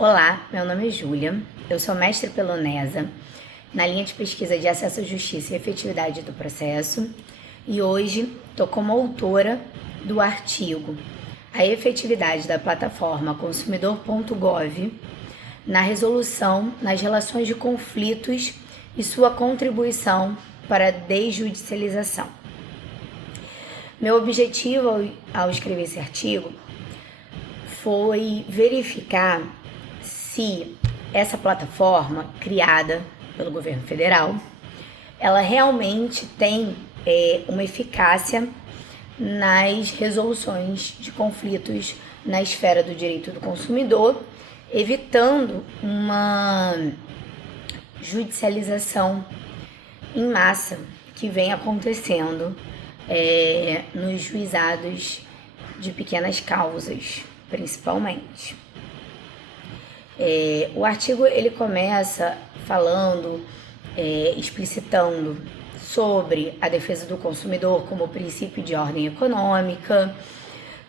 Olá, meu nome é Júlia, eu sou mestre pela UNESA, na linha de pesquisa de acesso à justiça e efetividade do processo, e hoje estou como autora do artigo A efetividade da plataforma consumidor.gov na resolução nas relações de conflitos e sua contribuição para a desjudicialização. Meu objetivo ao escrever esse artigo foi verificar se essa plataforma criada pelo governo federal, ela realmente tem uma eficácia nas resoluções de conflitos na esfera do direito do consumidor, evitando uma judicialização em massa que vem acontecendo nos juizados de pequenas causas, principalmente. O artigo ele começa falando, explicitando sobre a defesa do consumidor como princípio de ordem econômica,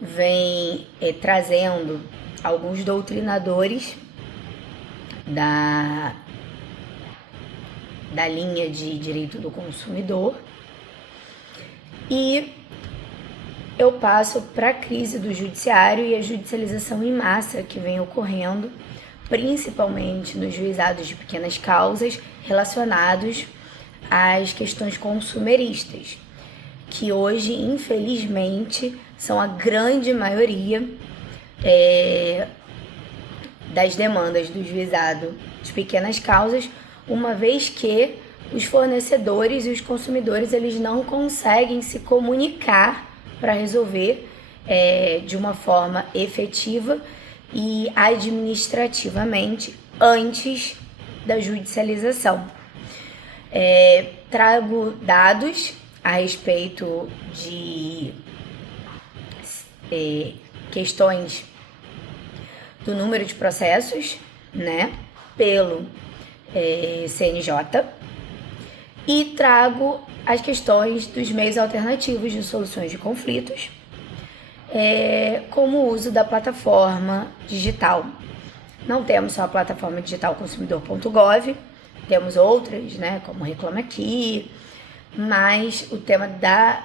vem trazendo alguns doutrinadores da linha de direito do consumidor, e eu passo para a crise do judiciário e a judicialização em massa que vem ocorrendo, principalmente nos juizados de pequenas causas relacionados às questões consumeristas, que hoje, infelizmente, são a grande maioria das demandas do juizado de pequenas causas, uma vez que os fornecedores e os consumidores eles não conseguem se comunicar para resolver de uma forma efetiva e administrativamente antes da judicialização. Trago dados a respeito de questões do número de processos, né, pelo CNJ, e trago as questões dos meios alternativos de soluções de conflitos, como o uso da plataforma digital. Não temos só a plataforma digital consumidor.gov, temos outras, né, como Reclame Aqui, mas o tema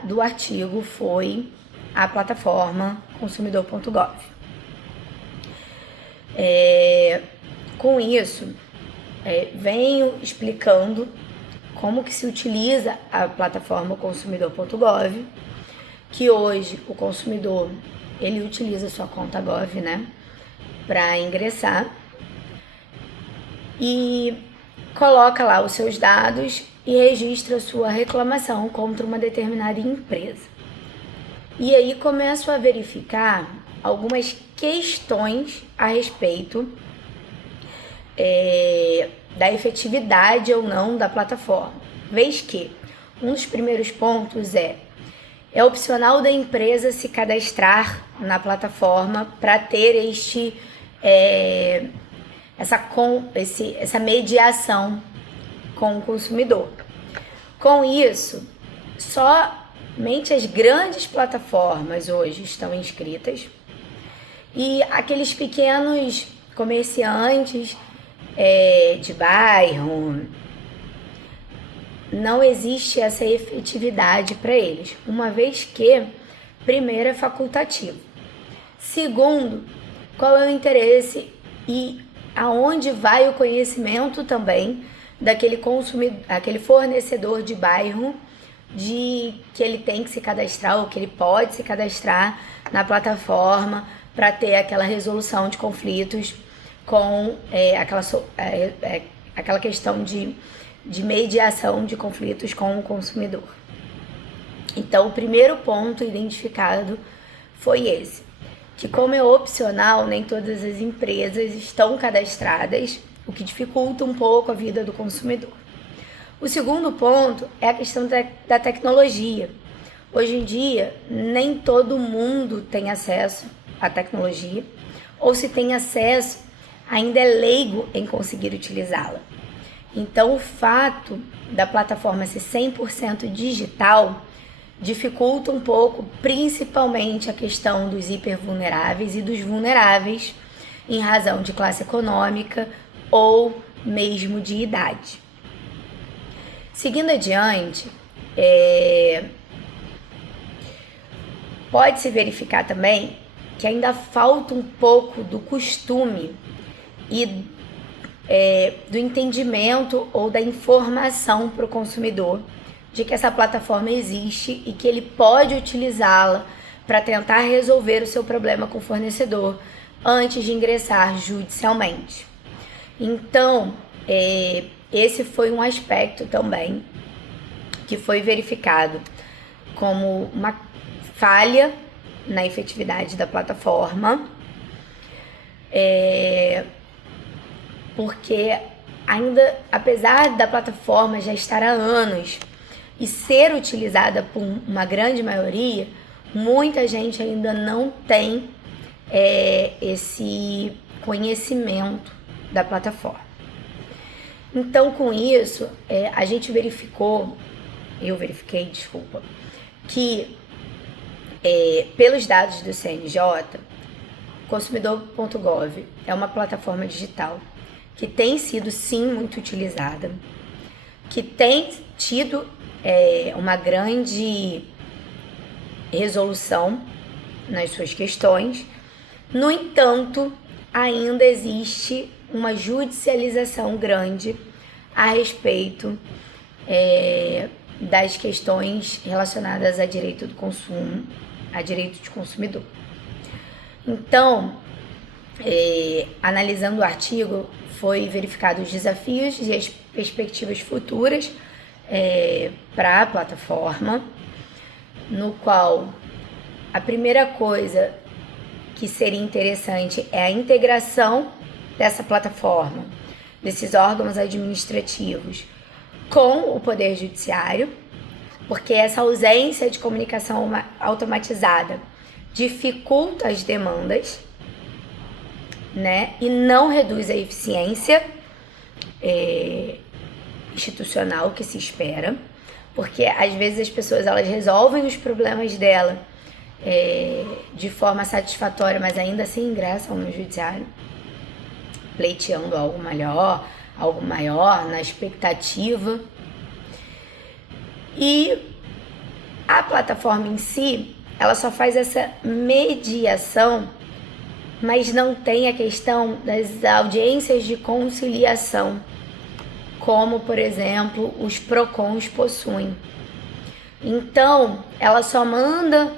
do artigo foi a plataforma consumidor.gov. Com isso, venho explicando como que se utiliza a plataforma consumidor.gov, que hoje o consumidor ele utiliza sua conta Gov, né, para ingressar e coloca lá os seus dados e registra sua reclamação contra uma determinada empresa. E aí começo a verificar algumas questões a respeito da efetividade ou não da plataforma, vez que um dos primeiros pontos é opcional da empresa se cadastrar na plataforma para ter essa mediação com o consumidor. Com isso, somente as grandes plataformas hoje estão inscritas e aqueles pequenos comerciantes de bairro, não existe essa efetividade para eles, uma vez que, primeiro, é facultativo. Segundo, qual é o interesse e aonde vai o conhecimento também daquele fornecedor de bairro de que ele tem que se cadastrar ou que ele pode se cadastrar na plataforma para ter aquela resolução de conflitos com aquela questão de mediação de conflitos com o consumidor. Então, o primeiro ponto identificado foi esse, que como é opcional, nem todas as empresas estão cadastradas, o que dificulta um pouco a vida do consumidor. O segundo ponto é a questão da tecnologia. Hoje em dia, nem todo mundo tem acesso à tecnologia, ou se tem acesso, ainda é leigo em conseguir utilizá-la. Então, o fato da plataforma ser 100% digital dificulta um pouco, principalmente a questão dos hipervulneráveis e dos vulneráveis em razão de classe econômica ou mesmo de idade. Seguindo adiante, pode-se verificar também que ainda falta um pouco do costume e do entendimento ou da informação para o consumidor de que essa plataforma existe e que ele pode utilizá-la para tentar resolver o seu problema com o fornecedor antes de ingressar judicialmente. Então, esse foi um aspecto também que foi verificado como uma falha na efetividade da plataforma, porque ainda, apesar da plataforma já estar há anos e ser utilizada por uma grande maioria, muita gente ainda não tem esse conhecimento da plataforma. Então, com isso, eu verifiquei, que pelos dados do CNJ, consumidor.gov é uma plataforma digital que tem sido sim muito utilizada, que tem tido uma grande resolução nas suas questões. No entanto, ainda existe uma judicialização grande a respeito das questões relacionadas a direito do consumo, a direito de consumidor. Então, analisando o artigo, foi verificado os desafios e as perspectivas futuras para a plataforma, no qual a primeira coisa que seria interessante é a integração dessa plataforma, desses órgãos administrativos com o Poder Judiciário, porque essa ausência de comunicação automatizada dificulta as demandas, né, e não reduz a eficiência institucional que se espera, porque às vezes as pessoas elas resolvem os problemas dela de forma satisfatória, mas ainda assim ingressam no judiciário, pleiteando algo maior, na expectativa. E a plataforma em si, ela só faz essa mediação, mas não tem a questão das audiências de conciliação, como, por exemplo, os PROCONs possuem. Então, ela só manda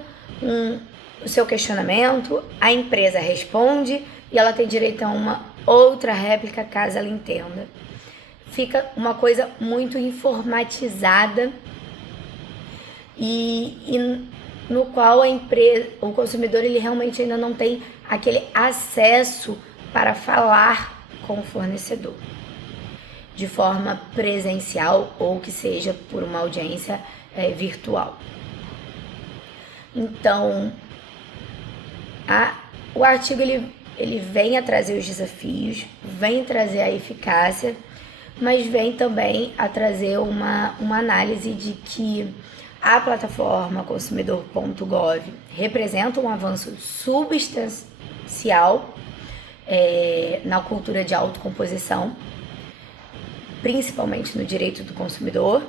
o seu questionamento, a empresa responde e ela tem direito a uma outra réplica caso ela entenda. Fica uma coisa muito informatizada e no qual o consumidor ele realmente ainda não tem aquele acesso para falar com o fornecedor de forma presencial ou que seja por uma audiência virtual. Então, o artigo ele vem a trazer os desafios, vem trazer a eficácia, mas vem também a trazer uma análise de que a plataforma consumidor.gov representa um avanço substancial na cultura de autocomposição, principalmente no direito do consumidor,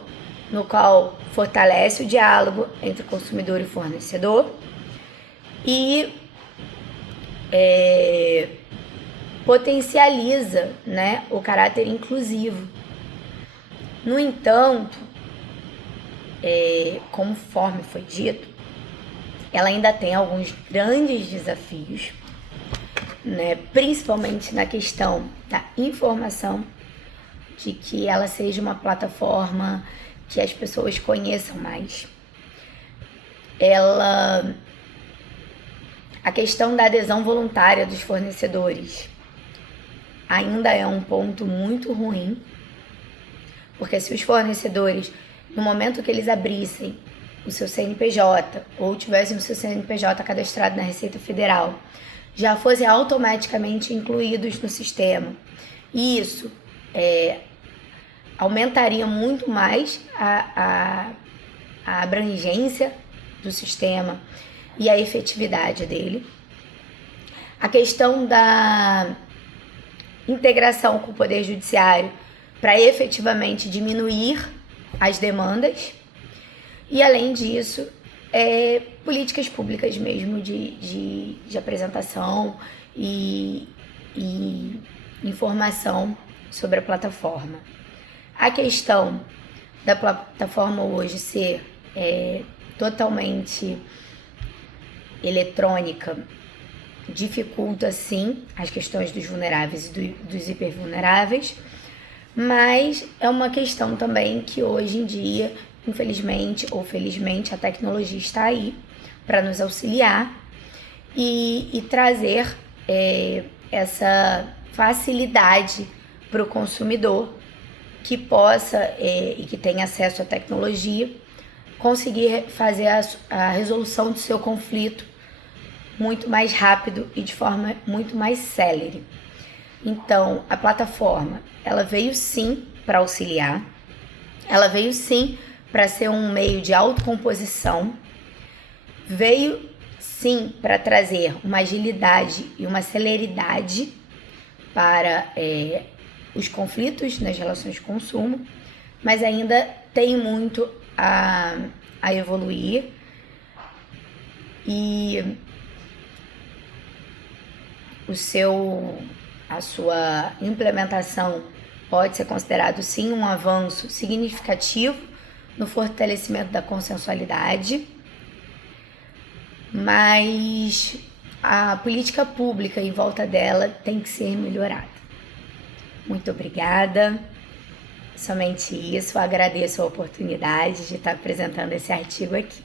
no qual fortalece o diálogo entre consumidor e fornecedor e potencializa, né, o caráter inclusivo. No entanto, conforme foi dito, ela ainda tem alguns grandes desafios, né, principalmente na questão da informação, de que ela seja uma plataforma que as pessoas conheçam mais. A questão da adesão voluntária dos fornecedores ainda é um ponto muito ruim, porque se os fornecedores, no momento que eles abrissem o seu CNPJ ou tivessem o seu CNPJ cadastrado na Receita Federal, já fossem automaticamente incluídos no sistema, isso aumentaria muito mais a abrangência do sistema e a efetividade dele. A questão da integração com o Poder Judiciário para efetivamente diminuir as demandas. E, além disso, políticas públicas mesmo de apresentação e informação sobre a plataforma. A questão da plataforma hoje ser totalmente eletrônica dificulta, sim, as questões dos vulneráveis e dos hipervulneráveis, mas é uma questão também que hoje em dia, infelizmente ou felizmente, a tecnologia está aí para nos auxiliar e trazer essa facilidade para o consumidor que possa e que tenha acesso à tecnologia conseguir fazer a resolução do seu conflito muito mais rápido e de forma muito mais célere. Então, a plataforma, ela veio sim para auxiliar, ela veio sim para ser um meio de autocomposição, veio sim para trazer uma agilidade e uma celeridade para os conflitos nas relações de consumo, mas ainda tem muito a evoluir e a sua implementação pode ser considerado sim um avanço significativo no fortalecimento da consensualidade, mas a política pública em volta dela tem que ser melhorada. Muito obrigada. Somente isso, eu agradeço a oportunidade de estar apresentando esse artigo aqui.